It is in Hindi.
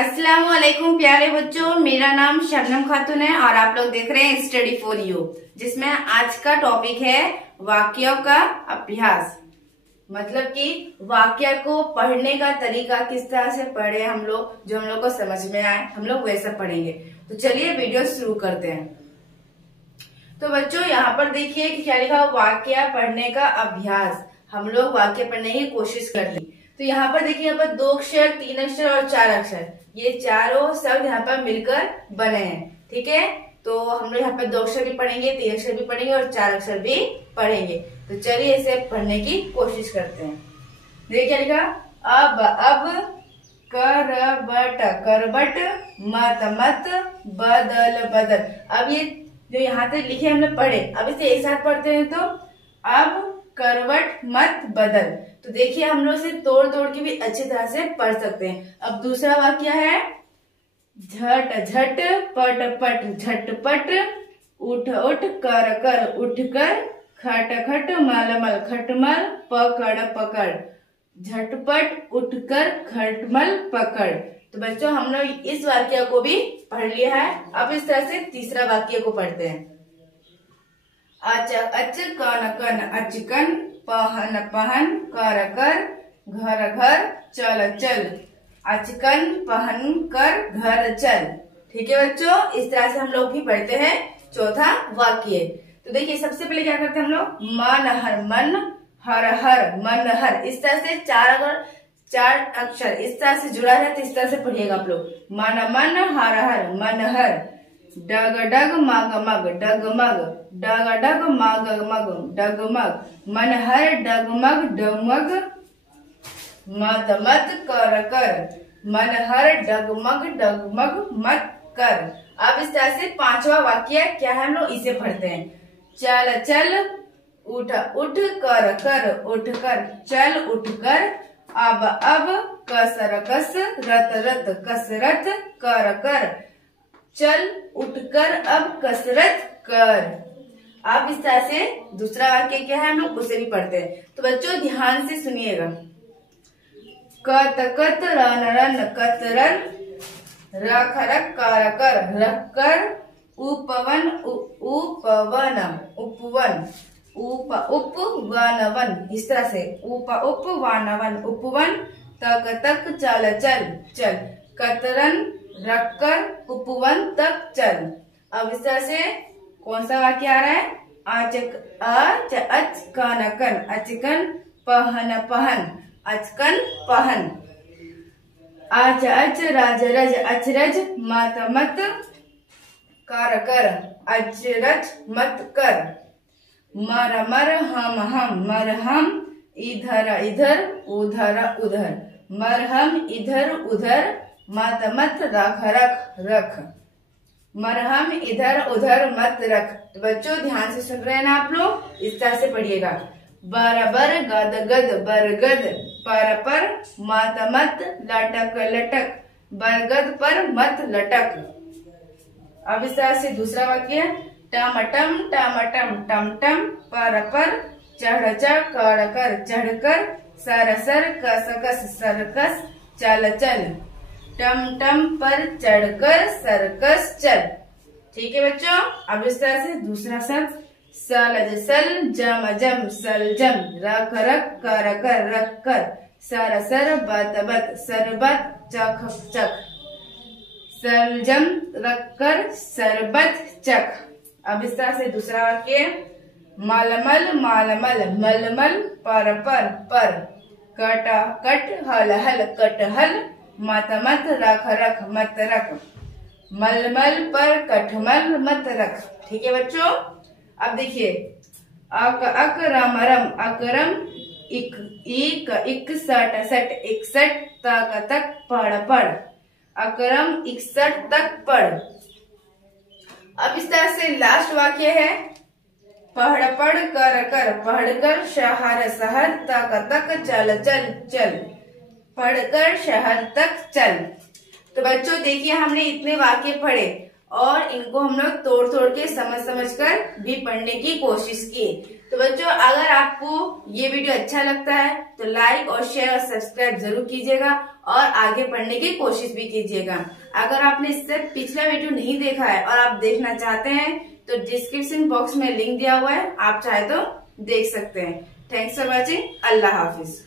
अस्सलाम वालेकुम प्यारे बच्चों, मेरा नाम शबनम खातून है और आप लोग देख रहे हैं स्टडी फॉर यू, जिसमें आज का टॉपिक है वाक्यों का अभ्यास। मतलब कि वाक्य को पढ़ने का तरीका किस तरह से पढ़े हम लोग, जो हम लोग को समझ में आए हम लोग वैसा पढ़ेंगे। तो चलिए वीडियो शुरू करते हैं। तो बच्चों यहाँ पर देखिए कि क्या लिखा, वाक्य पढ़ने का अभ्यास। हम लोग वाक्य पढ़ने की कोशिश करते हैं। तो यहाँ पर देखिए, यहाँ पर 2 अक्षर, 3 अक्षर और 4 अक्षर, ये चारों शब्द यहाँ पर मिलकर बने हैं। ठीक है, तो हम लोग यहाँ पर 2 अक्षर भी पढ़ेंगे, 3 अक्षर भी पढ़ेंगे और 4 अक्षर भी पढ़ेंगे। तो चलिए इसे पढ़ने की कोशिश करते हैं। देखिए क्या लिखा, अब, करबट करबट, मत मत, बदल बदल। अब ये जो यहाँ तक लिखे हम लोग पढ़े, अब इसे एक साथ पढ़ते हैं। तो अब, करवट, मत, बदल। तो देखिए हम लोग इसे तोड़ तोड़ के भी अच्छी तरह से पढ़ सकते हैं। अब दूसरा वाक्य है, झट झट, पट पट, झटपट, उठ उठ, कर कर, उठ कर, खट खट, मल मल, खटमल, पकड़ पकड़, झटपट, उठकर, खटमल, पकड़। तो बच्चों हम लोग इस वाक्य को भी पढ़ लिया है। अब इस तरह से तीसरा वाक्य को पढ़ते हैं। अच अच, कन कन, अचकन, पहन पहन, कर कर, घर घर, चल चल, अचकन पहन कर, घर चल। ठीक है बच्चों, इस तरह से हम लोग भी पढ़ते हैं चौथा वाक्य। तो देखिए सबसे पहले क्या करते हैं हम लोग, मन हर मन, हर हर, मन हर। इस तरह से चार अक्षर इस तरह से जुड़ा है, तो इस तरह से पढ़िएगा आप लोग। मन मन, हर हर, मन हर, डग डग, मग मग, डगमग, डग डग, मग मग, डगमग, मन हर, डगमग, डगमग, मत मत, कर कर, मन हर, डगमग, डगमग, मत कर। अब इस तरह से पांचवा वाक्य क्या है हम लोग इसे पढ़ते हैं। चल चल, उठ उठ, कर कर, उठ कर, चल उठ कर, अब, कसर कस, रत रत, कसरत, कर कर, चल उठकर, अब कसरत कर। अब इस तरह से दूसरा वाक्य क्या है हम लोग उसे भी पढ़ते हैं। तो बच्चों ध्यान से सुनिएगा। कत कत, रन रन, कतरन, रख रख, कर कर, रख कर, उपवन उपवन, उपवन, उप वन वन। इस तरह से उप वन वन, उपवन, तक तक, चल चल चल, कतरन, रखकर, उपवन तक चल। अब इस तरह से कौन सा वाक्य आ रहा है, अच अच, कन कन, अचकन, पहन पहन, अचकन पहन, अच अच, रज रज, अचरज, मत मत, कर कर, अचरज मत कर, मर मर, हम मरहम, इधर इधर, उधर उधर, मरहम, इधर उधर, मत मत, रख रख रख, मरहम, इधर उधर, मत रख। तो बच्चों ध्यान से सुन रहे हैं ना आप लोग, इस तरह से पढ़िएगा। बराबर, गद गद, बरगद, पर, मत मत, लटक लटक, बरगद पर मत लटक। अब इस तरह से दूसरा वाक्य, टमटम टमटम, टमटम, पर, चढ़ चढ़, कर कर, चढ़कर, सर सर, कस कस, सरकस, चल चल, टमटम पर चढ़कर, सरकस चल। ठीक है बच्चों, अब इस तरह से दूसरा शब्द, सलज सल, जम जम, सलजम, रख रख, कर कर, रख कर, सर सर, बत बत, सरबत, चख चख, सलजम, रख कर, सरबत चख। अब इस तरह से दूसरा वाक्य, मलमल मालमल, मलमल, पर, कट कट, हल हल, कटहल, मत मत, रख रख, मत रख, मलमल पर कटमल, मत रख। ठीक है बच्चों, अब देखिए, अक अक, रम रम, अकरम, इक इकसठ सठ, इकसठ, तक तक, पढ़ पढ़, अकरम 61 तक पढ़। अब इस तरह से लास्ट वाक्य है, पढ़ पढ़, कर कर, पढ़कर, शहर शहर, तक तक, चल चल चल, पढ़कर शहर तक चल। तो बच्चों देखिए हमने इतने वाक्य पढ़े और इनको हम लोग तोड़ तोड़ के समझ कर भी पढ़ने की कोशिश की। तो बच्चों अगर आपको ये वीडियो अच्छा लगता है तो लाइक और शेयर और सब्सक्राइब जरूर कीजिएगा और आगे पढ़ने की कोशिश भी कीजिएगा। अगर आपने इससे पिछला वीडियो नहीं देखा है और आप देखना चाहते हैं तो डिस्क्रिप्शन बॉक्स में लिंक दिया हुआ है, आप चाहे तो देख सकते हैं। Thanks for watching. Allah Hafiz.